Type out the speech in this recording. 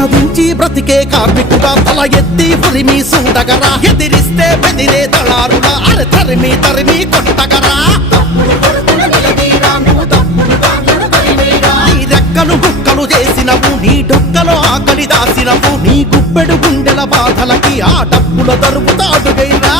తలదించి బ్రతికే కార్మికుడా తల ఎత్తి పులిమి సూడగరా ఎదిరిస్తే బెదిరే దళారుడా అరే తరిమి తరిమి కొట్టగరా నీ రెక్కలు బుక్కలు చేసినవు నీ డొక్కలో ఆకలి దాసినవు నీ గుప్పెడు గుండెల బాధలకి ఆ డబ్బుల దరువు తాడుగైరా